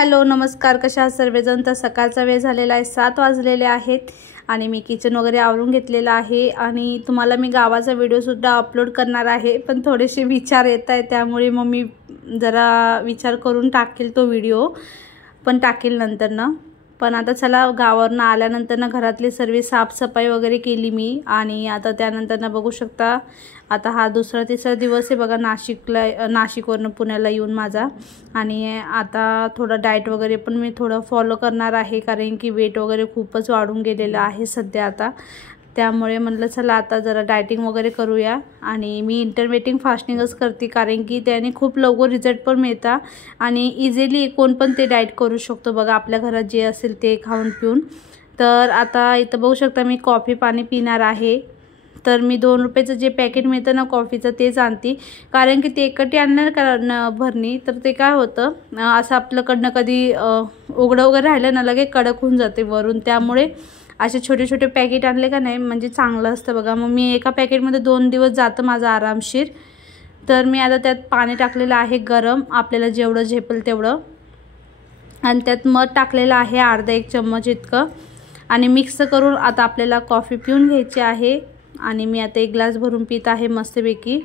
Hello नमस्कार, कशा आहात सर्वजण। तर सकाळचा वेळ झालेला आहे, 7 वाजलेले आहेत आणि मी किचन वगैरे आवरून घेतलेला आहे आणि तुम्हाला मी गावाचा व्हिडिओ सुद्धा अपलोड करणार आहे, पण थोडेसे विचार येत आहेत त्यामुळे मग मी जरा विचार करून टाकेल तो व्हिडिओ, पण टाकेल नंतर ना। पण आता चला, गावावरून आल्यानंतर ना घरातली सर्व साफसफाई वगैरे केली मी आणि आता त्यानंतर ना बघू शकता आता हा दुसरा तिसरा दिवस आहे बघा नाशिकवरून पुण्याला येऊन माझा। आणि आता थोडं डाएट वगैरे पण मी थोडं फॉलो करणार आहे, कारण की वेट वगैरे खूपच वाढून गेलेलं आहे सध्या आता। त्यामुळे म्हटलं चला आता जरा डाएटिंग वगैरे करूया आणि मी इंटरमिटिंग फास्टिंगच करते, कारण की त्याने खूप लवकर रिझल्ट पण मिळतात आणि इझिली कोण पण ते डाएट करू शकतो बघा, आपल्या घरात जे असेल ते खाऊन पिऊन। तर आता इथं बघू शकता मी कॉफी पाणी पिणार आहे। तर मी 2 रुपयाचं जे पॅकेट मिळतं ना कॉफीचं तेच आणते, कारण की ते एकटी आणणार भरणी तर ते काय होतं असं आपल्याकडनं कधी उघडं वगैरे राहिलं ना लगे कडक होऊन जाते वरून, त्यामुळे असे छोटे छोटे पॅकेट आणले का नाही म्हणजे चांगलं असतं बघा। मग मी एका पॅकेटमध्ये 2 दिवस जातं माझं आरामशीर। तर मी आता त्यात पाणी टाकलेलं आहे गरम, आपल्याला जेवढं झेपेल तेवढं, आणि त्यात मध टाकलेलं आहे अर्धा 1 चम्मच इतकं, आणि मिक्स करून आता आपल्याला कॉफी पिऊन घ्यायची आहे। आणि मी आता 1 ग्लास भरून पित आहे मस्तपैकी,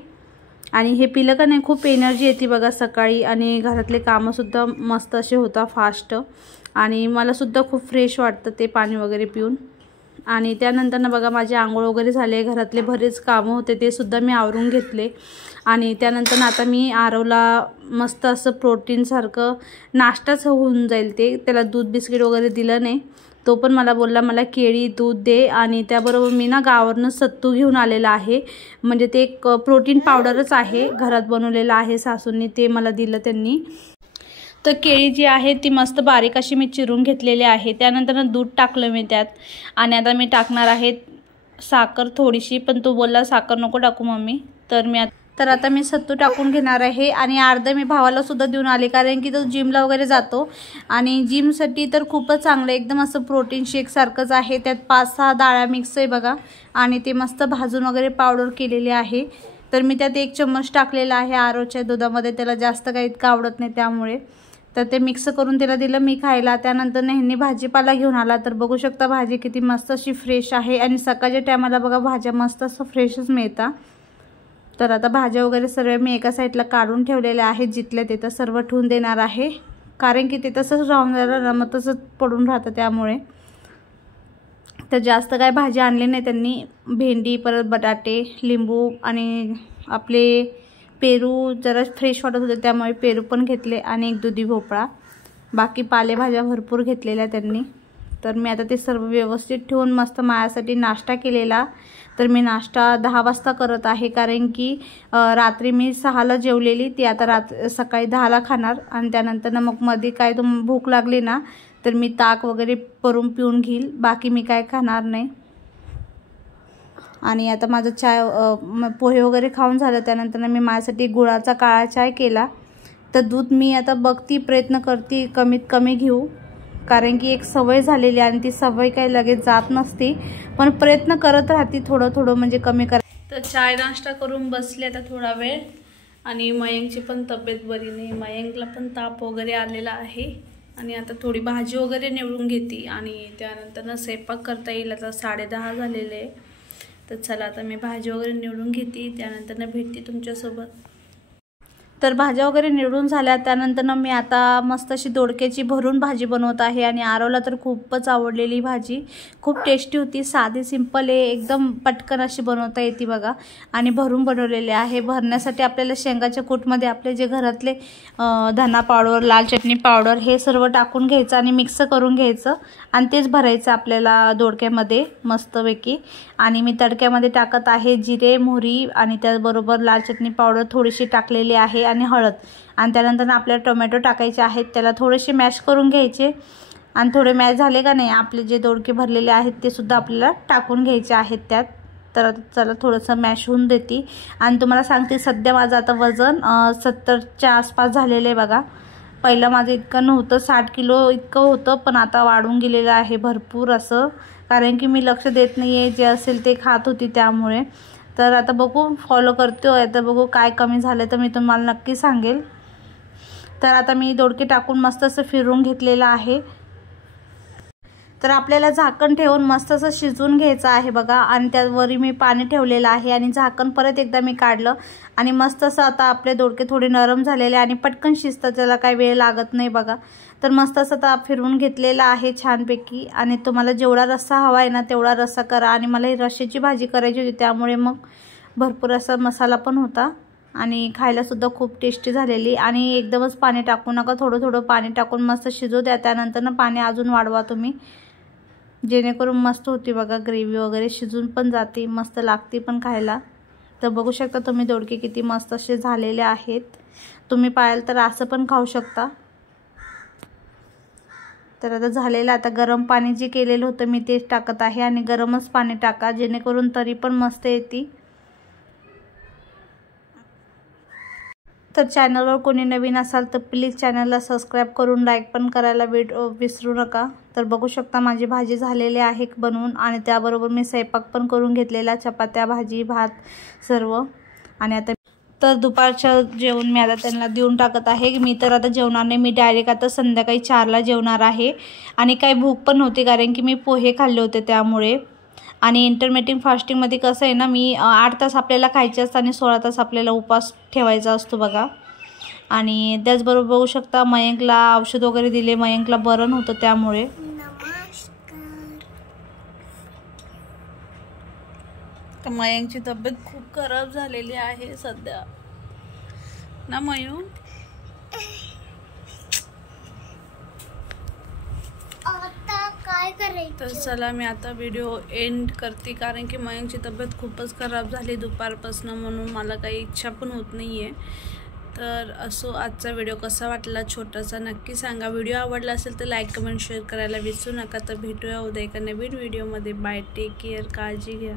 आणि हे पिलं का नाही खूप एनर्जी येते बघा सकाळी, आणि घरातले कामंसुद्धा मस्त असे होतात फास्ट, आणि मला सुद्धा खूप फ्रेश वाटतं ते पाणी वगैरे पिऊन। आणि त्यानंतर ना बघा माझे आंघोळ वगैरे झाले, घरातले बरेच कामं होते ते सुद्धा मी आवरून घेतले। आणि त्यानंतर आता मी आरवला मस्त असं प्रोटीनसारखं नाश्ताच होऊन जाईल ते, त्याला दूध बिस्किट वगैरे दिलं नाही, तो पण मला बोलला मला केळी दूध दे, आणि त्याबरोबर मी ना गावावरून सत्तू घेऊन आलेला आहे, म्हणजे ते एक प्रोटीन पावडरच आहे, घरात बनवलेलं आहे सासूंनी, ते मला दिलं त्यांनी। तर केळी जी आहे ती मस्त बारीक अशी मी चिरून घेतलेली आहे। त्यानंतर दूध टाकलं मी त्यात, आणि आता मी टाकणार आहे साखर थोडीशी, पण तो बोलला साखर नको टाकू मम्मी, तर आता मी सत्तू टाकून घेणार आहे। आणि अर्ध मी भावाला सुद्धा देऊन आले, कारण की तो जिमला वगैरे जातो, आणि जिमसाठी तर खूपच चांगलं एकदम असं प्रोटीन शेक सारखंच आहे। त्यात 5-6 डाळ्या मिक्स आहे बघा, आणि ते मस्त भाजून वगैरे पावडर केलेली आहे। तर मी त्यात 1 चम्मच टाकलेला आहे आरोच्या दुधामध्ये, त्याला जास्त काही इतकं आवडत नाही त्यामुळे, तर ते मिक्स करून त्याला दिलं मी खायला। त्यानंतर ह्यांनी भाजीपाला घेऊन आला, तर बघू शकता भाजी किती मस्त अशी फ्रेश आहे, आणि सकाळच्या टायमाला बघा भाज्या मस्त असं फ्रेशच मिळतात। तर आता भाज्या वगैरे सर्व मी एका साईडला काढून ठेवलेल्या आहेत, जिथल्या तिथं सर्व ठेवून देणार आहे, कारण की ते तसंच राहून जायला ना मग तसंच पडून राहतं त्यामुळे। तर जास्त काय भाजी आणली नाही त्यांनी, भेंडी परत बटाटे लिंबू आणि आपले पेरू जरा फ्रेश वाटत होते त्यामुळे पेरू पण घेतले, आणि 1 दुधी भोपळा, बाकी पालेभाज्या भरपूर घेतलेल्या त्यांनी। तर मी आता ते सर्व व्यवस्थित ठेवून मस्त माझ्यासाठी नाश्ता केलेला। तर मी नाश्ता 10 वाजता करत आहे, कारण की रात्री मी 6ला जेवलेली, ती आता सकाळी 10ला खाणार, आणि त्यानंतर ना मग मध्ये काय भूक लागली ना तर मी ताक वगैरे करून पिऊन घेईल, बाकी मी काय खाणार नाही। आणि आता माझं पोहे वगैरे खाऊन झालं, त्यानंतर मी माझ्यासाठी गुळाचा काळा चाय केला। तर दूध मी आता बघती प्रयत्न करते कमीत कमी घेऊ, कारण की एक सवय झालेली आहे, आणि ती सवय काही लगेच जात नसते, पण प्रयत्न करत राहते थोडं थोडं म्हणजे कमी कर। तर चाय नाश्ता करून बसले आता थोडा वेळ, आणि मयंकची पण तब्येत बरी नाही, मयंकला पण ताप वगैरे आलेला आहे, आणि आता थोडी भाजी वगैरे निवडून घेते, आणि त्यानंतर स्वयंपाक करता येईल। आता 10:30 झालेले आहे, तर चला आता मी भाजी वगैरे निवडून घेते, त्यानंतर भेटते तुमच्यासोबत। तर भाज्या वगैरे निवडून झाल्या, त्यानंतर मी आता मस्त अशी दोडक्याची भरून भाजी बनवत आहे, आणि आरवला तर खूपच आवडलेली भाजी, खूप टेस्टी होती, साधी सिंपल आहे, एकदम पटकन अशी बनवता येते बघा, आणि भरून बनवलेले आहे। भरण्यासाठी आपल्याला शेंगाच्या कूटमध्ये आपले जे घरातले धना पावडर लाल चटणी पावडर हे सर्व टाकून घ्यायचं आणि मिक्स करून घ्यायचं, आणि तेच भरायचं आपल्याला दोडक्यामध्ये मस्तपैकी। आणि मी तडक्यामध्ये टाकत आहे जिरे मोहरी, आणि त्याचबरोबर लाल चटणी पावडर थोडीशी टाकलेली आहे, आणि हळद, आणि त्यानंतर आपल्याला टोमॅटो टाकायचे आहेत, त्याला थोडेसे मॅश करून घ्यायचे, आणि थोडे मॅश झाले का नाही आपले जे दोडके भरलेले आहेत ते सुद्धा आपल्याला टाकून घ्यायचे आहेत त्यात। तर चला थोडंसं मॅश होऊन देते, आणि तुम्हाला सांगते सध्या माझं आता वजन 70च्या आसपास झालेलं आहे बघा। पहिलं माझं इतकं नव्हतं, 60 किलो इतकं होतं, पण आता वाढून गेलेलं आहे भरपूर असं, कारण की मी लक्ष देत नाही आहे, जे असेल ते खात होती त्यामुळे। तर आता बघू फॉलो करतो, आता बघू काय कमी झालं तर मी तुम्हाला नक्की सांगेल। तर आता मी दोडके टाकून मस्त असं फिरवून घेतलेलं आहे। तर आपल्याला झाकण ठेवून मस्त असं शिजवून घ्यायचं आहे बघा। आणि त्यावरी मी पाणी ठेवलेलं आहे आणि झाकण परत एकदा मी काढलं आणि मस्त असं आता आपले दोडके थोडे नरम झालेले आणि पटकन शिजतात, त्याला काही वेळ लागत नाही बघा। तर मस्त असं आता फिरवून घेतलेलं आहे छानपैकी। आणि तुम्हाला जेवढा रस्सा हवा आहे ना तेवढा रस्सा करा। आणि मला ही रश्श्याची भाजी करायची होती, त्यामुळे मग भरपूर असा मसाला पण होता आणि खायला सुद्धा खूप टेस्टी झालेली। आणि एकदमच पाणी टाकू नका, थोडं थोडं पाणी टाकून मस्त शिजू द्या। त्यानंतर ना पाणी अजून वाढवा तुम्ही, जेणेकरून मस्त होती बघा ग्रेव्ही वगैरे, शिजून पण जाते, मस्त लागते पण खायला। तर बघू शकता तुम्ही दोडके किती मस्त असे झालेले आहेत। तुम्ही पाहिलं तर असं पण खाऊ शकता। तर आता झालेलं, आता गरम पाणी जे केलेलं होतं मी तेच टाकत आहे आणि गरमच पाणी टाका, जेणेकरून तरी पण मस्त येते। तर चॅनलवर कोणी नवीन असाल तर प्लीज चॅनलला सबस्क्राईब करून लाईक पण करायला विसरू नका। तर बघू शकता माझी भाजी झालेली आहे बनवून आणि त्याबरोबर मी स्वयंपाक पण करून घेतलेला, चपात्या, भाजी, भात सर्व। आणि आता तर दुपारचं जेवण मी आता त्यांना देऊन टाकत आहे। मी तर आता जेवणार नाही, मी डायरेक्ट आता संध्याकाळी 4ला जेवणार आहे। आणि काही भूक पण नव्हती कारण की मी पोहे खाल्ले होते त्यामुळे। आणि इंटरमिटिंग फास्टिंगमध्ये कसं आहे ना, मी 8 तास आपल्याला खायचे असतात आणि 16 तास आपल्याला उपवास ठेवायचा असतो बघा। आणि त्याचबरोबर बघू शकता मयंकला औषध वगैरे दिले, मयंकला बरं नव्हतं त्यामुळे। तर मयंकची तब्येत खूप खराब झालेली आहे सध्या ना मयू। आता काय करायचं? तर चला मी आता व्हिडिओ एंड करते, कारण की मयंकची तब्येत खूपच खराब झाली दुपारपासून, म्हणून मला काही इच्छा पण होत नाही आहे। तर असो, आजचा व्हिडिओ कसा वाटला छोटासा नक्की सांगा। व्हिडिओ आवडला असेल तर लाईक कमेंट शेअर करायला विसरू नका। तर भेटूया उद्या एका नवीन व्हिडिओमध्ये। बाय, टेक केअर, काळजी घ्या।